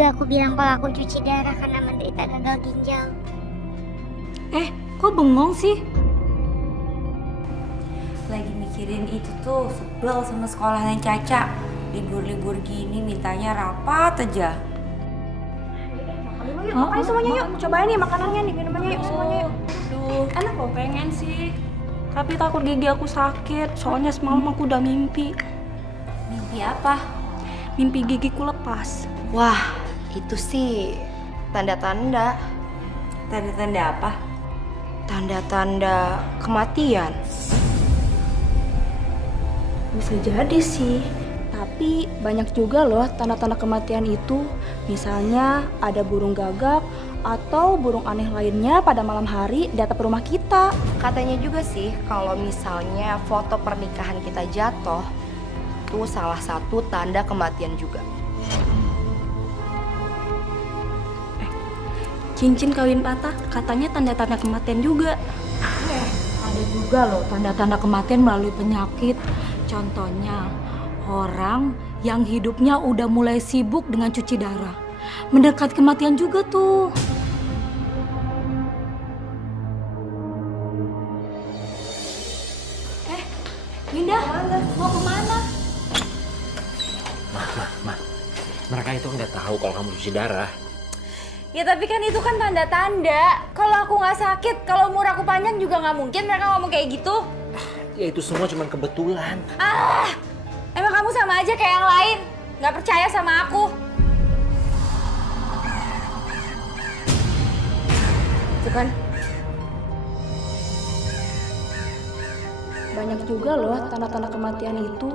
juga aku bilang kalau aku cuci darah karena menderita gagal ginjal. Kok bengong sih? Lagi mikirin itu tuh, sebel sama sekolahnya Caca. Libur-libur gini mintanya rapat aja. Ayo semuanya yuk, cobain nih makanannya nih, minumannya yuk semuanya yuk. Aduh, enak loh, pengen sih. Tapi takut gigi aku sakit, soalnya semalam aku udah mimpi. Mimpi apa? Mimpi gigiku lepas. Wah, itu sih tanda-tanda. Tanda-tanda apa? Tanda-tanda kematian. Bisa jadi sih, tapi banyak juga loh tanda-tanda kematian itu. Misalnya ada burung gagak atau burung aneh lainnya pada malam hari di atap rumah kita. Katanya juga sih kalau misalnya foto pernikahan kita jatuh, itu salah satu tanda kematian juga. Cincin kawin patah katanya tanda-tanda kematian juga. Ada juga loh tanda-tanda kematian melalui penyakit. Contohnya orang yang hidupnya udah mulai sibuk dengan cuci darah. Mendekat kematian juga tuh. Linda, mau kemana? Ma, mereka itu nggak tahu kalau kamu cuci darah. Ya tapi kan itu kan tanda-tanda. Kalau aku nggak sakit, kalau umur aku panjang juga nggak mungkin mereka ngomong kayak gitu. Ya itu semua cuma kebetulan. Emang kamu sama aja kayak yang lain. Nggak percaya sama aku. Tuh kan? Banyak juga loh tanda-tanda kematian itu.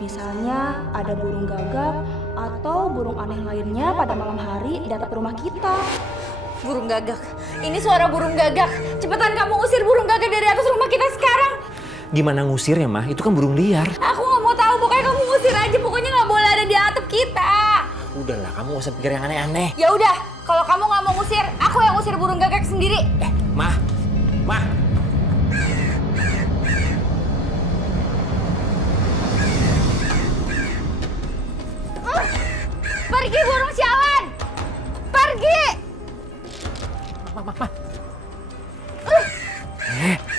Misalnya ada burung gagak atau burung aneh lainnya pada malam hari di atap rumah kita. Burung gagak. Ini suara burung gagak. Cepetan kamu usir burung gagak dari atas rumah kita sekarang. Gimana ngusirnya, Ma? Itu kan burung liar. Aku nggak mau tahu. Pokoknya kamu usir aja. Pokoknya nggak boleh ada di atap kita. Udahlah, kamu gak usah pikir yang aneh-aneh. Ya udah. Kalau kamu nggak mau ngusir, aku yang usir burung gagak sendiri. Ma. Pergi burung sialan. Pergi. Ma.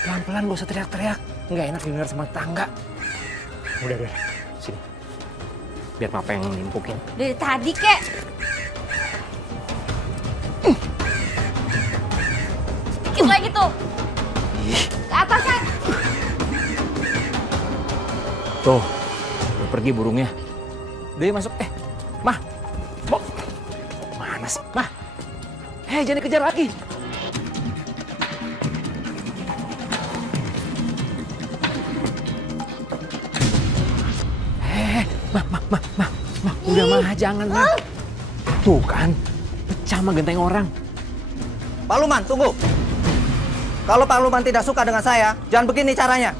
Pelan-pelan gak usah teriak-teriak. Nggak enak didengar sama tangga. Udah. Sini. Biar papa yang nimpukin. Dari tadi, kek. Dikit lagi tuh. Ke atas, kan. Tuh. Udah pergi burungnya. Udah yuk masuk. Ma. Mana sih? Ma. Jangan dikejar lagi. Ma. Udah, Ma. Jangan, Ma. Tuh kan. Pecah mah genteng orang. Pak Luman, tunggu. Kalau Pak Luman tidak suka dengan saya, jangan begini caranya.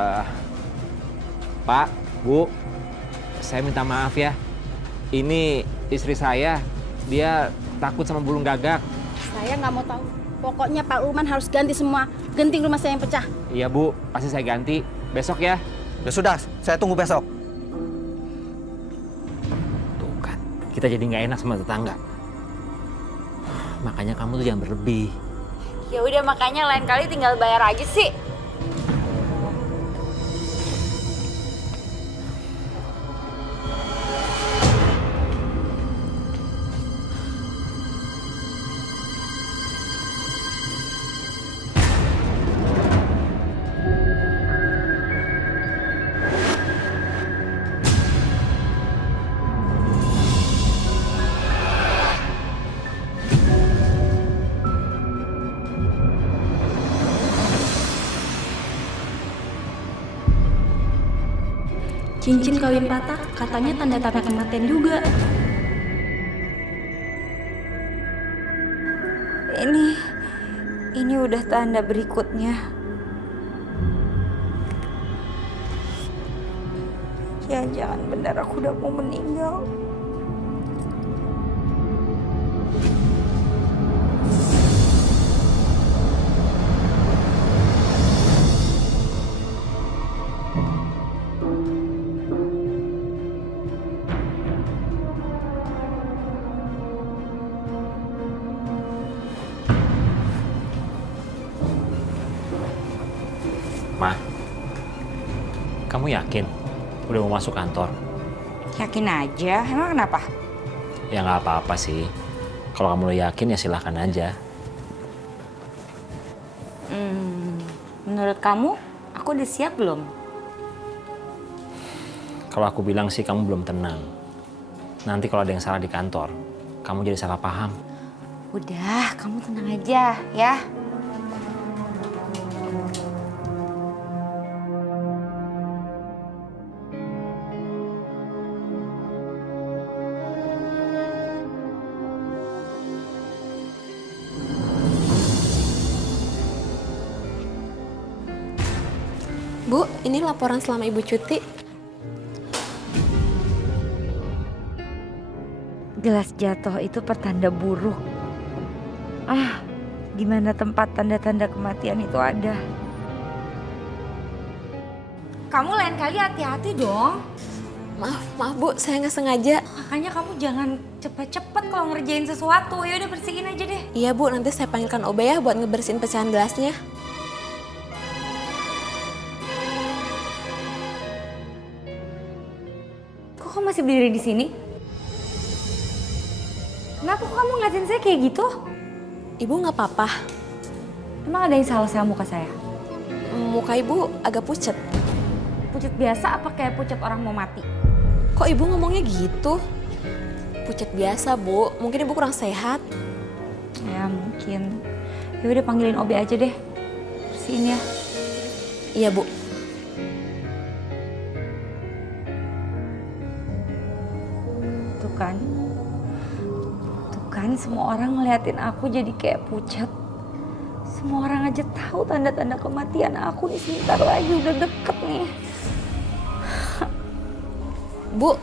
Pak, Bu, saya minta maaf ya. Ini istri saya, dia takut sama burung gagak. Saya nggak mau tahu. Pokoknya Pak Luman harus ganti semua genting rumah saya yang pecah. Iya Bu, pasti saya ganti. Besok ya. Ya sudah, saya tunggu besok. Tuh kan, kita jadi nggak enak sama tetangga. Makanya kamu tuh jangan berlebih. Ya udah, makanya lain kali tinggal bayar aja sih. Cincin kawin patah katanya tanda-tanda kematian juga. Ini udah tanda berikutnya. Jangan benar aku udah mau meninggal. Ma, kamu yakin udah mau masuk kantor? Yakin aja, emang kenapa? Ya nggak apa-apa sih. Kalau kamu udah yakin ya silahkan aja. Menurut kamu, aku udah siap belum? Kalau aku bilang sih kamu belum tenang. Nanti kalau ada yang salah di kantor, kamu jadi salah paham. Udah, kamu tenang aja ya. Bu, ini laporan selama Ibu cuti. Gelas jatuh itu pertanda buruk. Di mana tempat tanda-tanda kematian itu ada. Kamu lain kali hati-hati dong. Maaf Bu, saya nggak sengaja. Makanya kamu jangan cepet-cepet kalau ngerjain sesuatu. Ya udah bersihin aja deh. Iya Bu, nanti saya panggilkan Obe ya buat ngebersihin pecahan gelasnya. Kok kamu masih berdiri di sini? Kenapa kok kamu ngeliatin saya kayak gitu? Ibu nggak apa-apa. Emang ada yang salah sama muka saya? Muka Ibu agak pucet. Pucet biasa apa kayak pucet orang mau mati? Kok Ibu ngomongnya gitu? Pucet biasa Bu, mungkin Ibu kurang sehat. Ya mungkin. Ya udah panggilin Obe aja deh. Bersihin ya. Iya Bu. Tuh kan. Tuh kan semua orang ngeliatin aku jadi kayak pucat. Semua orang aja tahu tanda-tanda kematian aku nih sebentar lagi udah deket nih. Bu,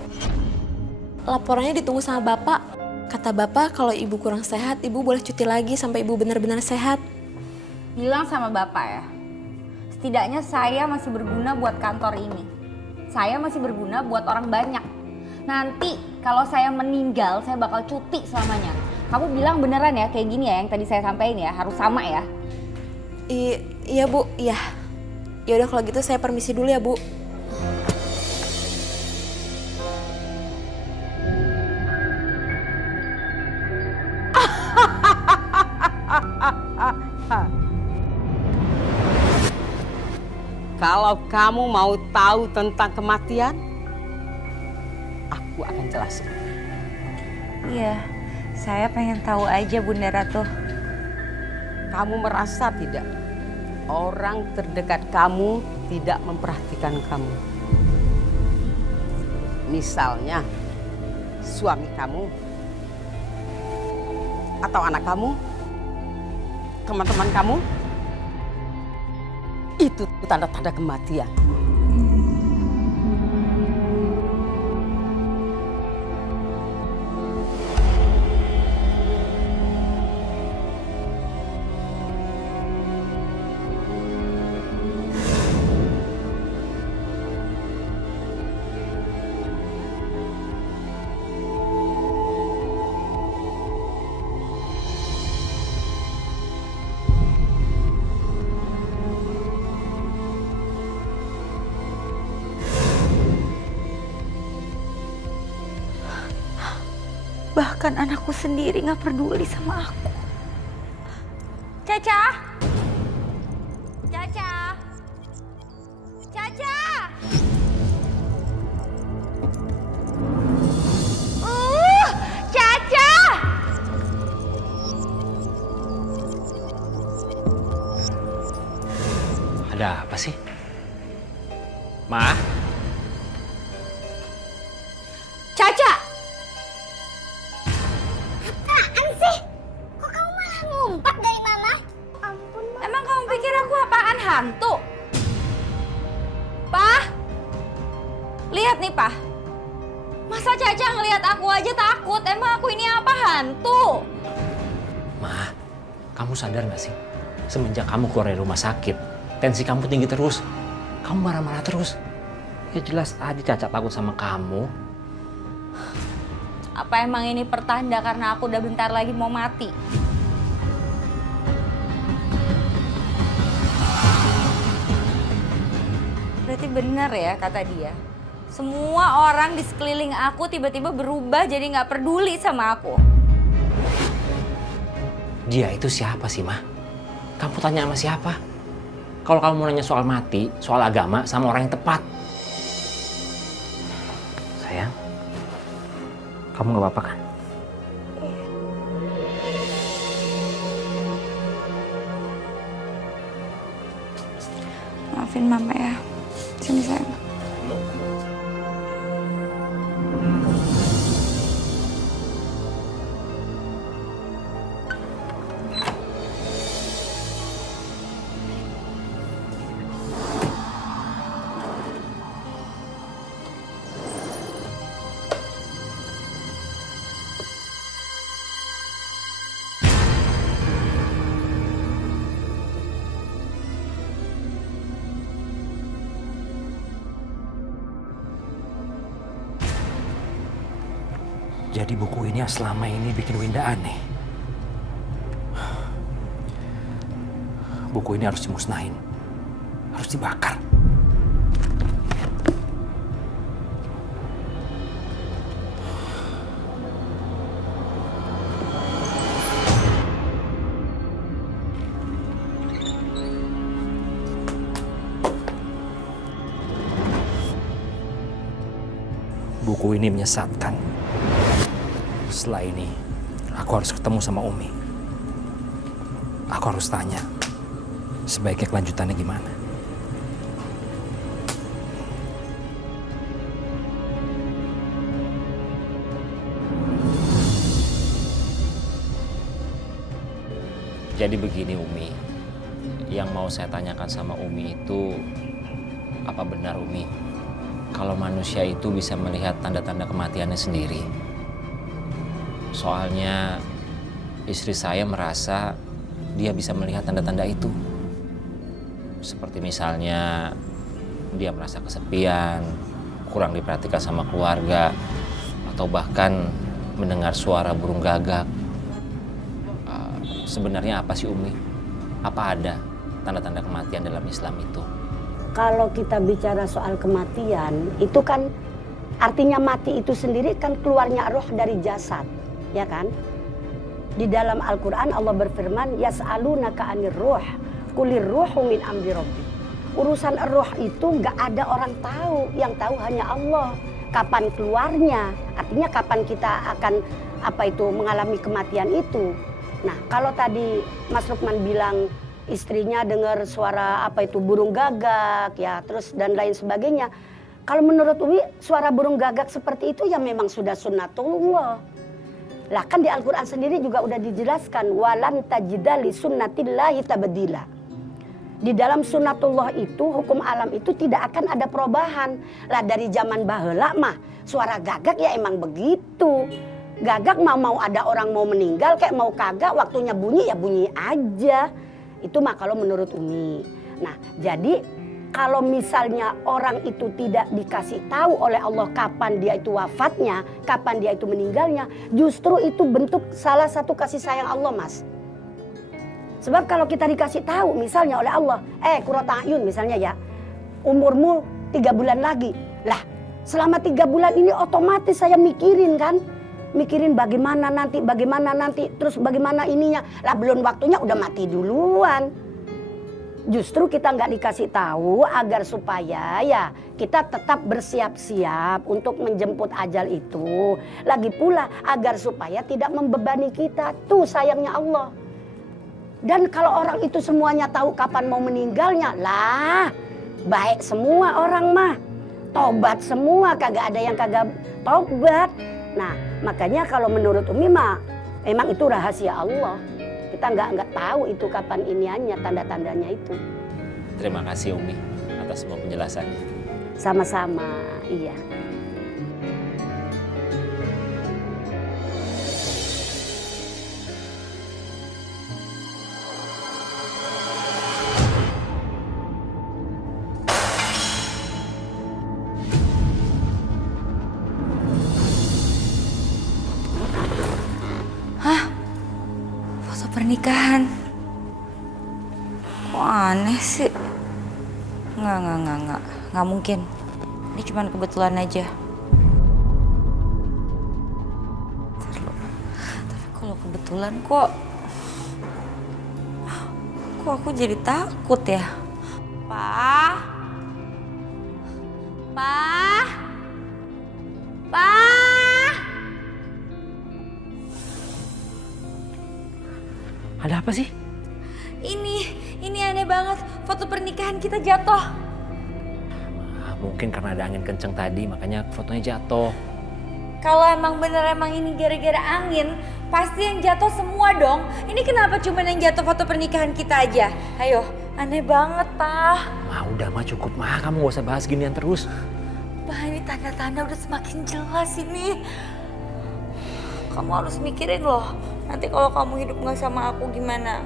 laporannya ditunggu sama Bapak. Kata Bapak kalau Ibu kurang sehat, Ibu boleh cuti lagi sampai Ibu benar-benar sehat. Bilang sama Bapak ya. Setidaknya saya masih berguna buat kantor ini. Saya masih berguna buat orang banyak. Nanti kalau saya meninggal, saya bakal cuti selamanya. Kamu bilang beneran ya kayak gini ya yang tadi saya sampaikan ya, harus sama ya. Iya Bu, iya. Ya udah kalau gitu saya permisi dulu ya Bu. Kalau kamu mau tahu tentang kematian, aku akan jelasin. Iya, saya pengen tahu aja Bunda Ratu. Kamu merasa tidak? Orang terdekat kamu tidak memperhatikan kamu. Misalnya, suami kamu, atau anak kamu, teman-teman kamu, itu tanda-tanda kematian. Bahkan anakku sendiri gak peduli sama aku. Caca! Caca! Caca! Caca! Ada apa sih? Ma? Caca! Apaan sih? Kok kamu malah ngumpet dari mama? Ampun, Ma. Emang kamu pikir aku apaan, hantu? Pah? Lihat nih, Pah. Masa Caca ngelihat aku aja takut? Emang aku ini apa, hantu? Ma, kamu sadar gak sih? Semenjak kamu keluar dari rumah sakit, tensi kamu tinggi terus. Kamu marah-marah terus. Ya jelas aja Caca takut sama kamu. Apa emang ini pertanda karena aku udah bentar lagi mau mati? Berarti benar ya kata dia. Semua orang di sekeliling aku tiba-tiba berubah jadi nggak peduli sama aku. Dia itu siapa sih, Mah? Kamu tanya sama siapa? Kalau kamu mau nanya soal mati, soal agama, sama orang yang tepat. Sayang, kamu gak apa-apa kan? Maafin mama ya. Sini sayang. Jadi buku ini yang selama ini bikin Winda aneh. Buku ini harus dimusnahin. Harus dibakar. Buku ini menyesatkan. Setelah ini, aku harus ketemu sama Umi. Aku harus tanya, sebaiknya kelanjutannya gimana. Jadi begini Umi, yang mau saya tanyakan sama Umi itu, apa benar Umi, kalau manusia itu bisa melihat tanda-tanda kematiannya sendiri? Soalnya istri saya merasa dia bisa melihat tanda-tanda itu. Seperti misalnya dia merasa kesepian, kurang diperhatikan sama keluarga, atau bahkan mendengar suara burung gagak. Sebenarnya apa sih Umi? Apa ada tanda-tanda kematian dalam Islam itu? Kalau kita bicara soal kematian, itu kan artinya mati itu sendiri kan keluarnya roh dari jasad. Ya kan? Di dalam Al-Quran Allah berfirman, Yas'alunaka 'anir ruh, qulir ruhu min amri rabbi. Urusan roh itu nggak ada orang tahu, yang tahu hanya Allah. Kapan keluarnya, artinya kapan kita akan mengalami kematian itu. Nah, kalau tadi Mas Lukman bilang istrinya dengar suara burung gagak, ya terus dan lain sebagainya. Kalau menurut Umi, suara burung gagak seperti itu ya memang sudah sunnatullah. Lah kan di Al-Quran sendiri juga udah dijelaskan walan tajida li sunnatillahi tabdila. Di dalam sunnatullah itu, hukum alam itu tidak akan ada perubahan. Lah dari zaman baheula mah suara gagak ya emang begitu. Gagak mau ada orang mau meninggal kayak mau kagak, waktunya bunyi ya bunyi aja. Itu mah kalau menurut Umi. Nah, jadi kalau misalnya orang itu tidak dikasih tahu oleh Allah kapan dia itu wafatnya, kapan dia itu meninggalnya, justru itu bentuk salah satu kasih sayang Allah, Mas. Sebab kalau kita dikasih tahu misalnya oleh Allah, Qurrata A'yun misalnya ya, umurmu 3 bulan lagi. Lah, selama 3 bulan ini otomatis saya mikirin kan, mikirin bagaimana nanti, terus bagaimana ininya. Lah belum waktunya udah mati duluan. Justru kita nggak dikasih tahu agar supaya ya kita tetap bersiap-siap untuk menjemput ajal itu. Lagi pula agar supaya tidak membebani kita. Tuh sayangnya Allah. Dan kalau orang itu semuanya tahu kapan mau meninggalnya, lah baik semua orang mah. Tobat semua, kagak ada yang kagak tobat. Nah makanya kalau menurut Umi mah emang itu rahasia Allah. Kita nggak tahu itu kapan iniannya, tanda-tandanya itu. Terima kasih Umi atas semua penjelasannya. Sama-sama, iya. Pernikahan. Kok aneh sih? Enggak. nggak mungkin. Ini cuma kebetulan aja. Tapi kalau kebetulan kok aku jadi takut ya? Pa? Ada apa sih? Ini aneh banget. Foto pernikahan kita jatuh. Mungkin karena ada angin kenceng tadi, makanya fotonya jatuh. Kalau emang ini gara-gara angin, pasti yang jatuh semua dong. Ini kenapa cuma yang jatuh foto pernikahan kita aja? Ayo, aneh banget, Pak. Udah cukup kamu gak usah bahas ginian terus. Pak, ini tanda-tanda udah semakin jelas ini. Kamu harus mikirin loh, nanti kalau kamu hidup gak sama aku gimana?